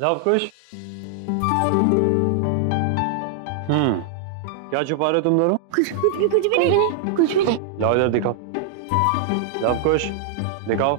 Love कुश। क्या छुपा रहे हो तुम दोनों? कुछ भी नहीं। लाओ इधर दिखाओ। लव कुश दिखाओ।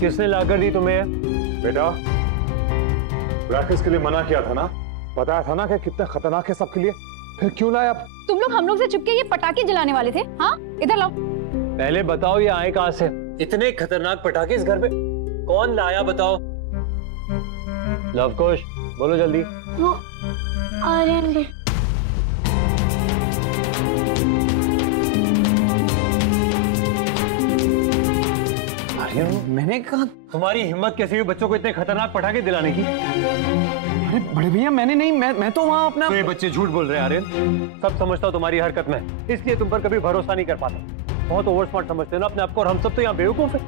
किसने लाकर दी तुम्हें? बेटा प्रैक्टिस के लिए मना किया था ना, बताया था ना कि कितना खतरनाक है सबके लिए, फिर क्यों लाया? तुम लोग हम लोग से चुपके ये पटाखे जलाने वाले थे? हाँ इधर लाओ। पहले बताओ ये आए कहां से? इतने खतरनाक पटाखे इस घर पे कौन लाया बताओ? लव कुश बोलो जल्दी। वो आर्यन के। मैंने कहा। तुम्हारी हिम्मत कैसी हुई बच्चों को इतने खतरनाक पटाखे दिलाने की? अरे बड़े भैया मैंने नहीं, मैं तो वहाँ अपना। तो ये बच्चे झूठ बोल रहे हैं आर्यन। सब समझता हूँ तुम्हारी हरकत में, इसलिए तुम पर कभी भरोसा नहीं कर पाता। बहुत ओवर स्मार्ट समझते हो ना अपने आप को, और हम सब तो यहाँ बेवकूफ है।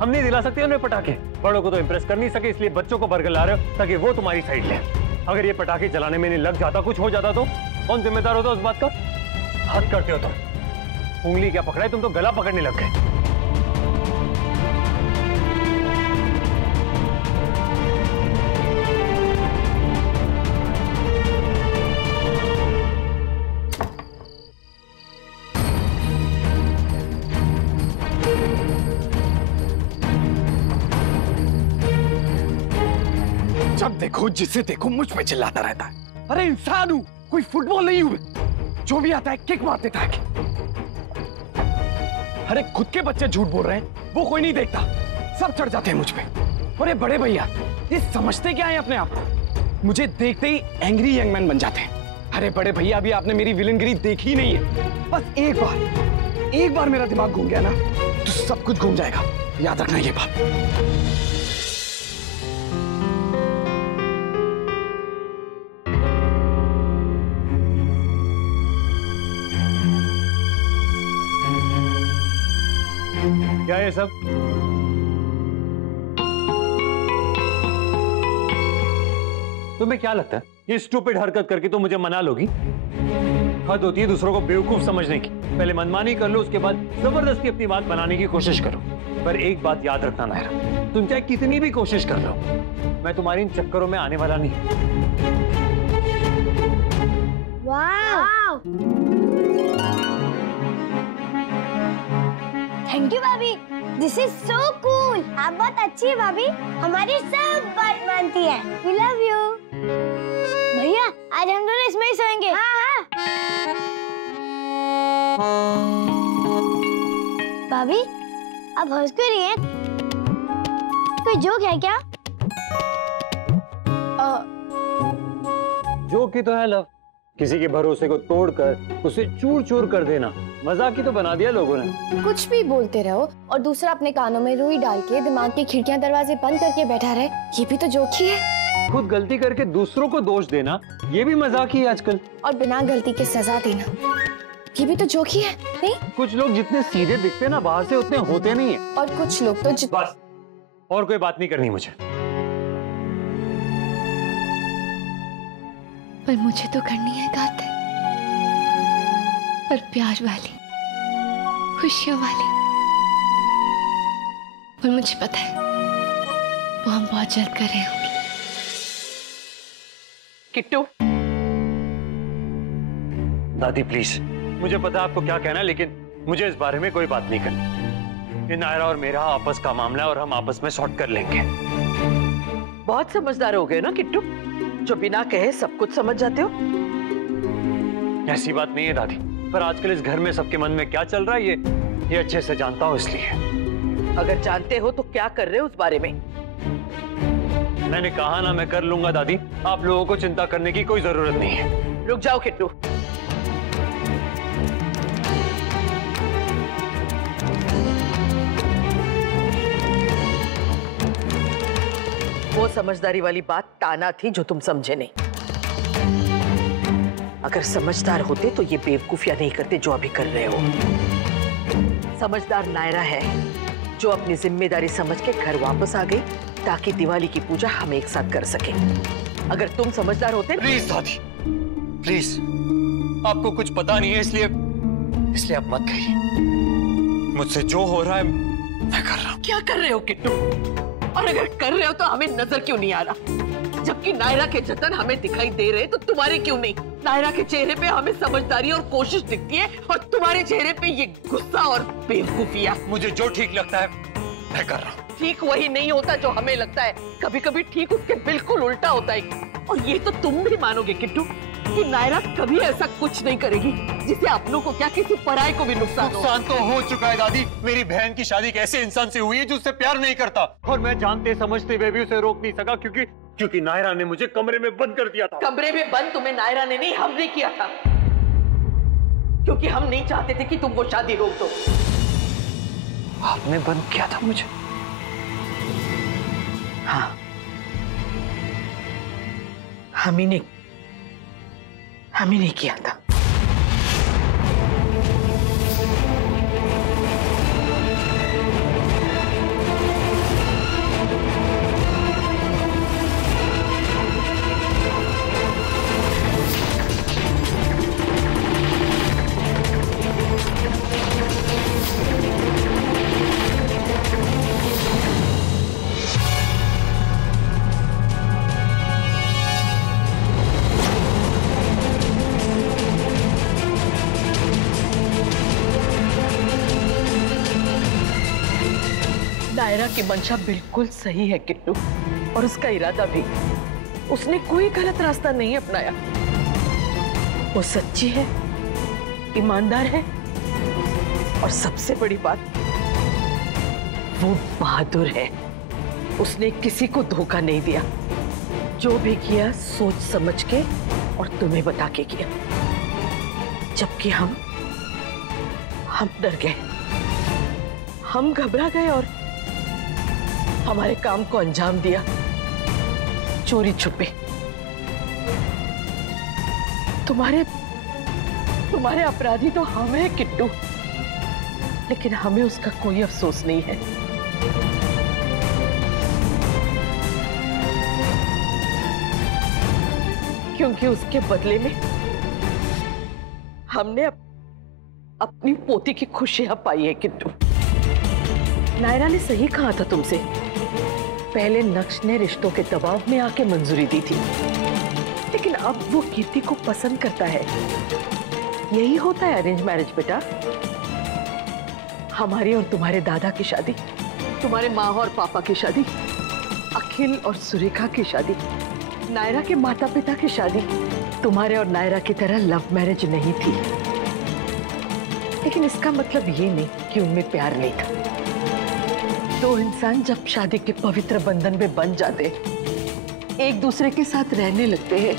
हम नहीं दिला सकते उन्हें पटाखे। बड़ों को तो इम्प्रेस कर नहीं सके, इसलिए बच्चों को बरगला रहे हो ताकि वो तुम्हारी साइड ले। अगर ये पटाखे जलाने में नहीं लग जाता, कुछ हो जाता तो कौन जिम्मेदार होता उस बात का? हद करते हो तुम। उंगली क्या पकड़ा है, तुम तो गला पकड़ने लग गए। जब देखो जिसे देखो मुझ पे चिल्लाता रहता है। अरे इंसान हूं, कोई फुटबॉल नहीं हूं। जो भी आता है किक मार देता है। अरे खुद के बच्चे झूठ बोल रहे हैं, वो कोई नहीं देखता, सब चढ़ जाते हैं मुझ पे। अरे बड़े भैया ये समझते क्या है अपने आप? मुझे देखते ही एंग्री यंग मैन बन जाते हैं। अरे बड़े भैया अभी आपने मेरी विलनगिरी देखी नहीं है। बस एक बार मेरा दिमाग घूम गया ना तो सब कुछ घूम जाएगा, याद रखना ये बात। क्या है सब? तुम्हें क्या लगता है ये स्टूपिड हरकत करके तुम मुझे मना लोगी? हद होती है दूसरों को बेवकूफ समझने की। पहले मनमानी कर लो, उसके बाद जबरदस्ती अपनी बात बनाने की कोशिश करो। पर एक बात याद रखना नायरा, तुम चाहे कितनी भी कोशिश कर लो, मैं तुम्हारी इन चक्करों में आने वाला नहीं। वाव! थैंक यू भाभी, दिस इज सो कूल। आप बहुत अच्छी है भाभी, हमारी सब बात मानती है। We love you. भैया आज हम दोनों इसमें ही सोएंगे। हाँ। भाभी आप हंस क्यों रही हैं? कोई जोक है क्या? जोक ही तो है लव, किसी के भरोसे को तोड़कर उसे चूर चूर कर देना। मजाक ही तो बना दिया लोगों ने। कुछ भी बोलते रहो और दूसरा अपने कानों में रुई डाल के दिमाग की खिड़कियां दरवाजे बंद करके बैठा रहे, ये भी तो जोक ही है। खुद गलती करके दूसरों को दोष देना, ये भी मजाक ही है आजकल। और बिना गलती के सजा देना, ये भी तो जोक ही है, नहीं? कुछ लोग जितने सीधे दिखते हैं ना बाहर से, उतने होते नहीं है। और कुछ लोग तो बस, और कोई बात नहीं करनी मुझे। पर मुझे तो करनी है गाते, पर प्यार वाली, खुशियों वाली। और मुझे पता है वो हम बहुत जल्द कर रहे होंगे। किट्टू। दादी प्लीज, मुझे पता है आपको क्या कहना है, लेकिन मुझे इस बारे में कोई बात नहीं करनी। ये नायरा और मेरा आपस का मामला है और हम आपस में सॉर्ट कर लेंगे। बहुत समझदार हो गए ना किट्टू, जो बिना कहे सब कुछ समझ जाते हो। ऐसी बात नहीं है दादी, पर आजकल इस घर में सबके मन में क्या चल रहा है ये अच्छे से जानता हूँ, इसलिए। अगर जानते हो तो क्या कर रहे हो उस बारे में? मैंने कहा ना मैं कर लूंगा दादी, आप लोगों को चिंता करने की कोई जरूरत नहीं है। रुक जाओ किट्टू। वो समझदारी वाली बात ताना थी जो तुम समझे नहीं। अगर समझदार होते तो ये बेवकूफियां नहीं करते जो अभी कर रहे हो। समझदार नायरा है जो अपनी जिम्मेदारी समझ के घर वापस आ गई ताकि दिवाली की पूजा हम एक साथ कर सके। अगर तुम समझदार होते। प्लीज दादी प्लीज, आपको कुछ पता नहीं है इसलिए इसलिए अब मत कहिए। मुझसे जो हो रहा है मैं कर रहा हूँ। क्या कर रहे हो किट्टू? और अगर कर रहे हो तो हमें नजर क्यों नहीं आ रहा? जबकि नायरा के जतन हमें दिखाई दे रहे तो तुम्हारे क्यों नहीं? नायरा के चेहरे पे हमें समझदारी और कोशिश दिखती है और तुम्हारे चेहरे पे ये गुस्सा और बेवकूफिया। मुझे जो ठीक लगता है मैं कर रहा हूँ। ठीक वही नहीं होता जो हमें लगता है, कभी कभी ठीक उसके बिल्कुल उल्टा होता है। और ये तो तुम भी मानोगे किट्टू कि नायरा कभी ऐसा कुछ नहीं करेगी जिसे अपनों को क्या किसी पराये को भी नुकसान तो हो चुका है दादी। मेरी बहन की शादी एक ऐसे इंसान से हुई है जो उससे प्यार नहीं करता, और मैं जानते समझते हुए भी उसे रोक नहीं सका क्योंकि नायरा ने मुझे कमरे में बंद कर दिया था। कमरे में बंद तुम्हें नायरा ने नहीं, हमने किया था, क्योंकि हम नहीं चाहते थे कि तुम वो शादी रोक दो। आपने बंद किया था मुझे? हाँ, हम ही नहीं किया था। नायरा की मंशा बिल्कुल सही है किट्टू, और उसका इरादा भी। उसने कोई गलत रास्ता नहीं अपनाया। वो सच्ची है, ईमानदार है, और सबसे बड़ी बात वो बहादुर है। उसने किसी को धोखा नहीं दिया। जो भी किया सोच समझ के और तुम्हें बता के किया। जबकि हम डर गए, हम घबरा गए और हमारे काम को अंजाम दिया चोरी छुपे। तुम्हारे अपराधी तो हम हैं किट्टू, लेकिन हमें उसका कोई अफसोस नहीं है। क्योंकि उसके बदले में हमने अपनी पोती की खुशियां पाई है किट्टू। नायरा ने सही कहा था तुमसे। पहले नक्श ने रिश्तों के दबाव में आके मंजूरी दी थी, लेकिन अब वो कीर्ति को पसंद करता है। यही होता है अरेंज मैरिज बेटा। हमारी और तुम्हारे दादा की शादी, तुम्हारे माँ और पापा की शादी, अखिल और सुरेखा की शादी, नायरा के माता पिता की शादी तुम्हारे और नायरा की तरह लव मैरिज नहीं थी। लेकिन इसका मतलब ये नहीं कि उनमें प्यार नहीं था। दो इंसान जब शादी के पवित्र बंधन में बंध जाते, एक दूसरे के साथ रहने लगते हैं,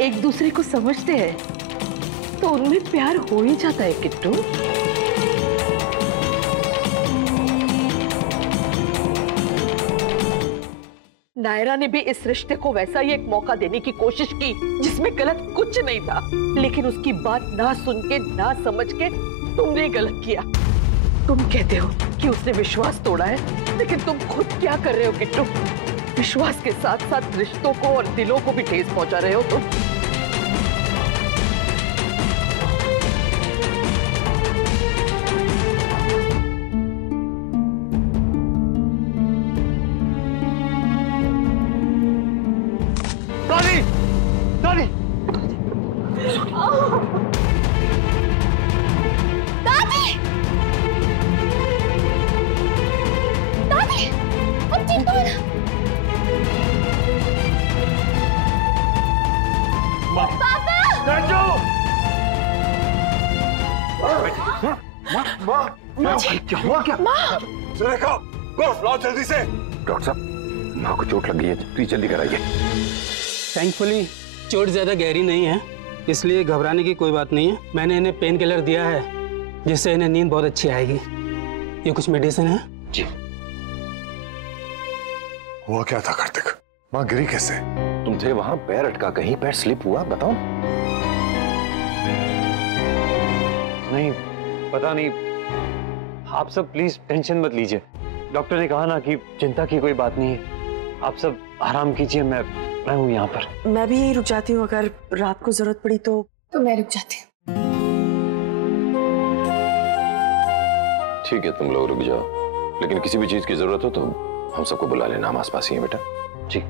एक दूसरे को समझते हैं, तो उनमें प्यार हो ही जाता है किट्टू। नायरा ने भी इस रिश्ते को वैसा ही एक मौका देने की कोशिश की जिसमें गलत कुछ नहीं था, लेकिन उसकी बात ना सुन के, ना समझ के तुमने गलत किया। तुम कहते हो कि उसने विश्वास तोड़ा है, लेकिन तुम खुद क्या कर रहे हो किट्टू? विश्वास के साथ साथ रिश्तों को और दिलों को भी ठेस पहुंचा रहे हो तुम। दादी! दादी! क्या हुआ? क्या सुरेखा, गो लाओ जल्दी से। डॉक्टर साहब, माँ को चोट लग गई है, प्लीज जल्दी कराइए। थैंकफुली चोट ज्यादा गहरी नहीं है, इसलिए घबराने की कोई बात नहीं है। मैंने इन्हें पेन किलर दिया है जिससे इन्हें नींद बहुत अच्छी आएगी। ये कुछ मेडिसिन है। जी। हुआ क्या था कार्तिक? माँ गिरी कैसे? तुम थे वहां, पैर अटका, कहीं पैर स्लिप हुआ? बताओ। नहीं, पता नहीं। आप सब प्लीज टेंशन मत लीजिए। डॉक्टर ने कहा ना कि चिंता की कोई बात नहीं है। आप सब आराम कीजिए, मैं हूँ यहाँ पर। मैं भी यही रुक जाती हूँ, अगर रात को जरूरत पड़ी तो मैं रुक जाती हूँ। ठीक है, तुम लोग रुक जाओ, लेकिन किसी भी चीज की जरूरत हो तो हम सबको बुला लेना, हम आसपास ही हैं बेटा। जी।